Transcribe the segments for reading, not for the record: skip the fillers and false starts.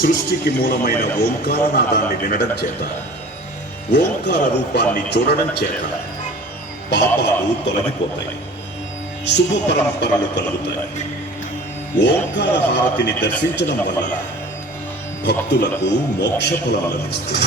సృష్టికి మూలమైన ఓంకారనాదాన్ని వినడం చేత, ఓంకార రూపాన్ని చూడడం చేత పాపాలు తొలగిపోతాయి, శుభ పరంపరలు కలుగుతాయి. ఓంకార హారతిని దర్శించడం వల్ల భక్తులకు మోక్ష ఫలం లభిస్తుంది.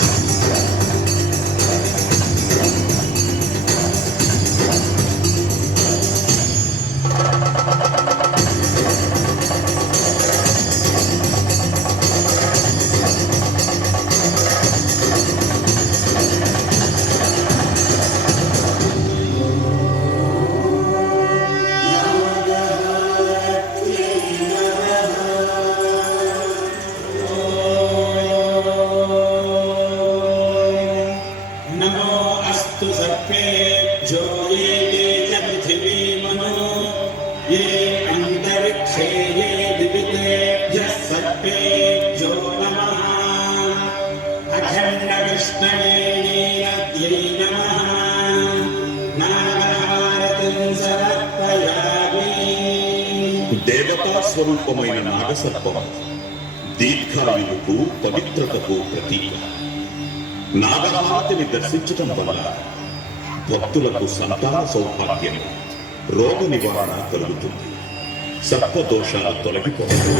దేవతా స్వరూపమైన నాగసర్పం దీర్ఘాయువుకు, పవిత్రతకు ప్రతీక. నాగహారతిని దర్శించటం వల్ల భక్తులకు సంతాన సౌభాగ్యం, రోగ నివారణ కలుగుతుంది, సర్పదోషాలు తొలగిపోతాయి.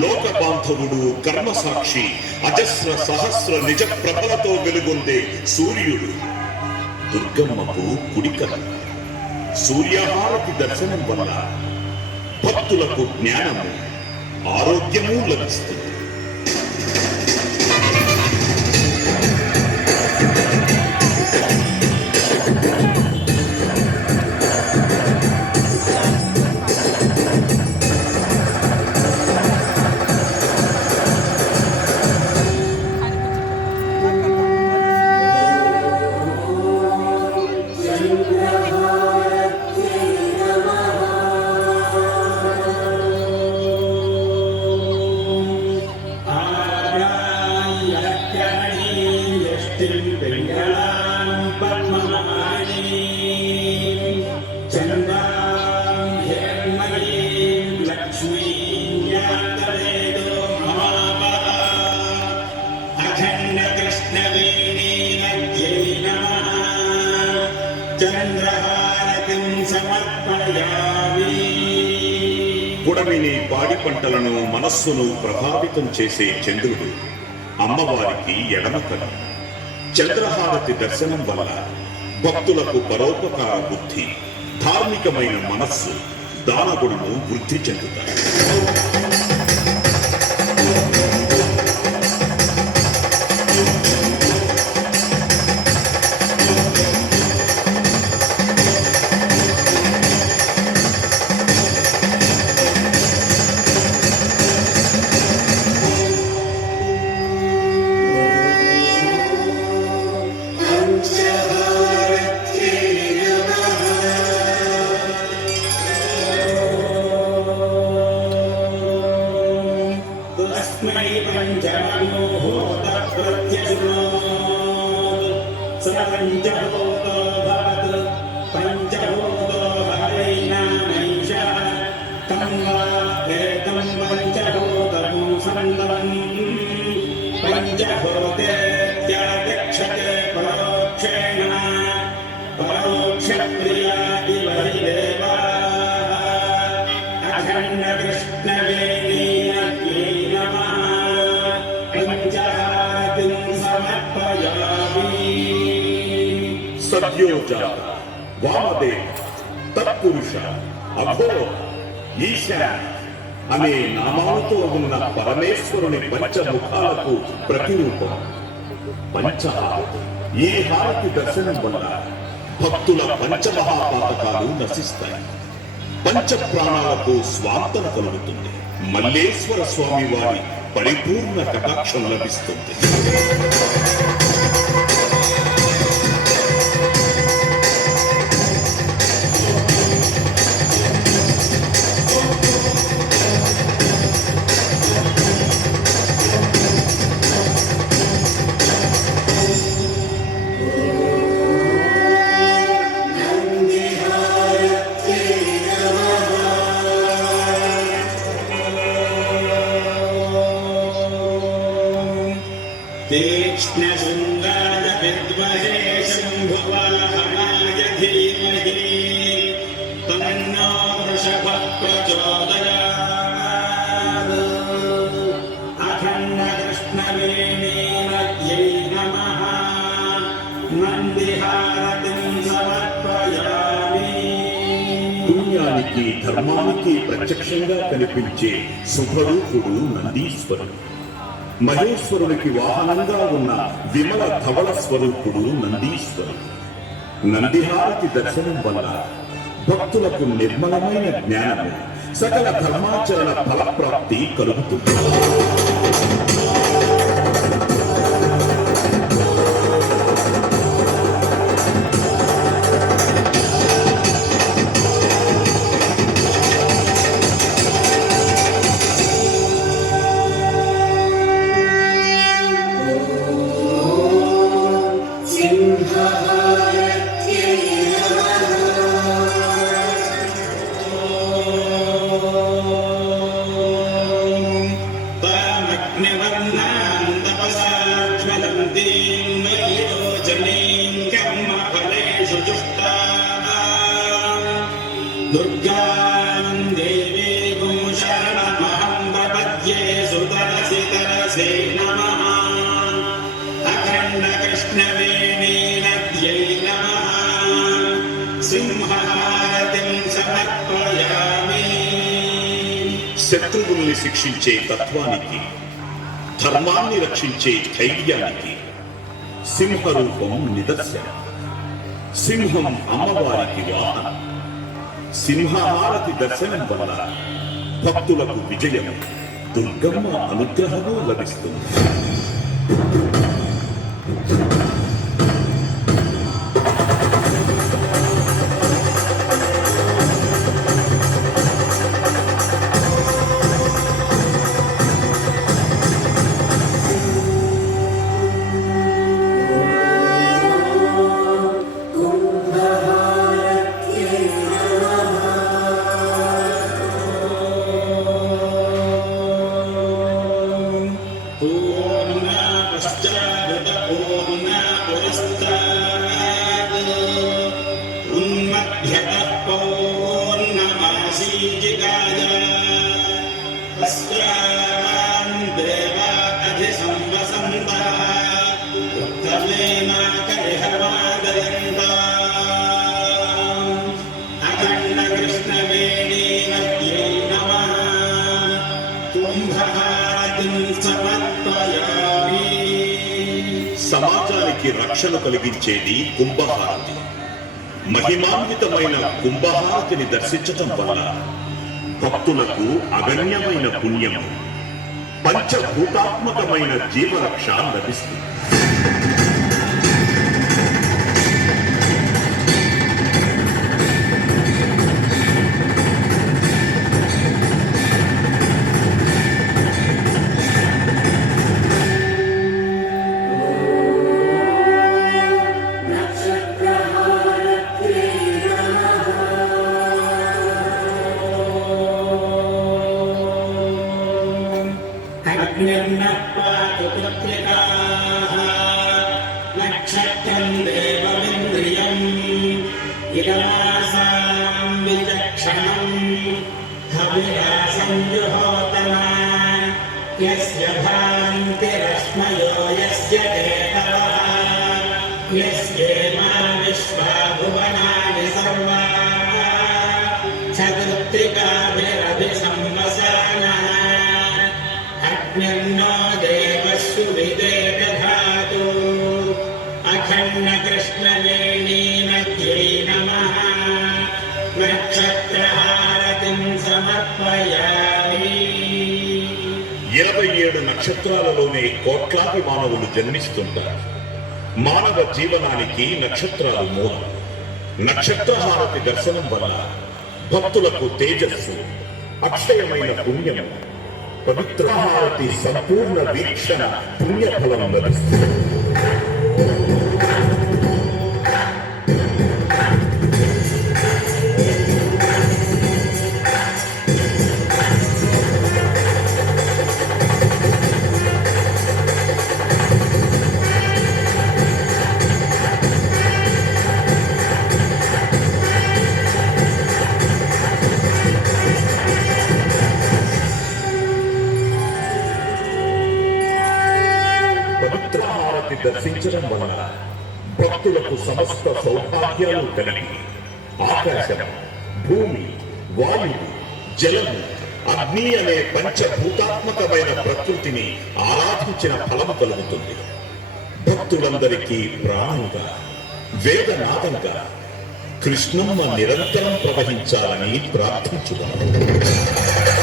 లోకబాంధవుడు, కర్మసాక్షి, అజస్ర సహస్ర నిజ ప్రభలతో వెలుగొందే సూర్యుడు దుర్గమ్మకు కుడికల. సూర్యహారతి దర్శనం వల్ల భక్తులకు జ్ఞానము, ఆరోగ్యము లభిస్తుంది. పుడమిని, పాడి పంటలను, మనస్సును ప్రభావితం చేసే చంద్రుడు అమ్మవారికి ఎడమ కన్ను. చంద్రహారతి దర్శనం వల్ల భక్తులకు పరోపకార బుద్ధి, ధార్మికమైన మనస్సు, దానగుణము వృద్ధి చెందుతాయి. Krishna సద్యోజాత, వామదేవ, తత్పురుష, అఘోర, ఈశాన అనే నామాలతో ఉన్న పరమేశ్వరుని పంచముఖాలకు ప్రతిరూపం పంచహారతి. ఈ హారతి దర్శనం వల్ల భక్తుల పంచమహాపాతకాలు నశిస్తాయి, పంచ ప్రాణాలకు స్వాంతన కలుగుతుంది, మల్లేశ్వర స్వామి వారి పరిపూర్ణ కటాక్షం లభిస్తుంది. तीक्ष्णशृङ्गाय विद्महे शम्भुवाहनाय धीमहि तन्नो वृषभः प्रचोदयात्। अखण्डकृष्णवेणीमध्ये नमः। నందిహారతిం సమర్పయామి. పుణ్యానికి ధర్మానికి ప్రత్యక్షంగా కనిపించే శుభరూపుడు నందీశ్వరుడు. మహేశ్వరునికి వాహనంగా ఉన్న విమల ధవళ స్వరూపుడు నందీశ్వరుడు. నందిహారతి దర్శనం వల్ల భక్తులకు నిర్మలమైన జ్ఞానము, సకల ధర్మాచరణ ఫలప్రాప్తి కలుగుతుంది. दुर्गां देवीं शरणमहं प्रपद्ये सुतरसि तरसे नमः। अखण्डकृष्णवेणीनद्यै नमः। సింహహారతిం సమర్పయామి. శత్రువుల్ని శిక్షించే తత్వానికి, ధర్మాన్ని రక్షించే ధైర్యానికి సింహరూపం నిదర్శనం. సింహం అమ్మవారికి వాహనం. సింహహారతి దర్శనం వల్ల భక్తులకు విజయం, దుర్గమ్మ అనుగ్రహము లభిస్తుంది. సమాజానికి రక్షణ కలిగించేది కుంభహారతి. మహిమాన్వితమైన కుంభహారతిని దర్శించటం వల్ల భక్తులకు అగణ్యమైన పుణ్యం, పంచభూతాత్మకమైన జీవరక్ష లభిస్తుంది. नक्षत्रं देवमिन्द्रियम् इदमासां विचक्षणं हविरासं जुहोतमा यस्य भान्तिरश्मयो यस्य केतवः यस्येमा विश्वा 27 నక్షత్రాలలోనే కోట్లాది మానవులు జన్మిస్తుంటారు. మానవ జీవనానికి నక్షత్రాలు మూలం. నక్షత్రహారతి దర్శనం వల్ల భక్తులకు తేజస్సు, అక్షయమైన పుణ్యం, పవిత్ర హారతి సంపూర్ణ వీక్షణ పుణ్యఫలం లభిస్తుంది. పవిత్ర హారతి దర్శించడం వలన భక్తులకు సమస్త సౌభాగ్యాలు కలిగి ఆకాశం, భూమి, వాయువు, జలము, అగ్ని అనే పంచభూతాత్మకమైన ప్రకృతిని ఆరాధించిన ఫలము కలుగుతుంది. భక్తులందరికీ ప్రాణంగా, వేదనాదంగా కృష్ణమ్మ నిరంతరం ప్రవహించాలని ప్రార్థించుకున్నాను.